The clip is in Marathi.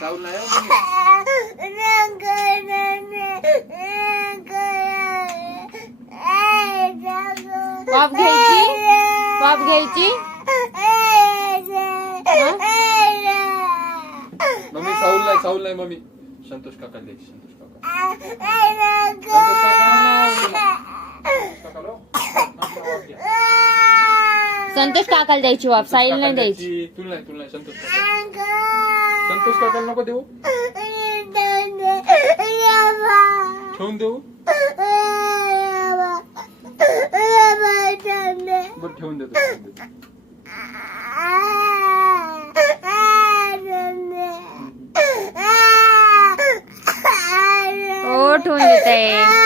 साऊल नाही वाफ घ्यायची, वाफ घ्यायची. मम्मी साऊल नाही मम्मी संतोष काका द्यायची. संतोष काका संतोष काकाला द्यायची वाफ, साहिल नाही द्यायची. तुला नाही संतोष काकाला नको देऊ. ठेवून देऊ बरं ठेवून देतो. हो ठेवून देते.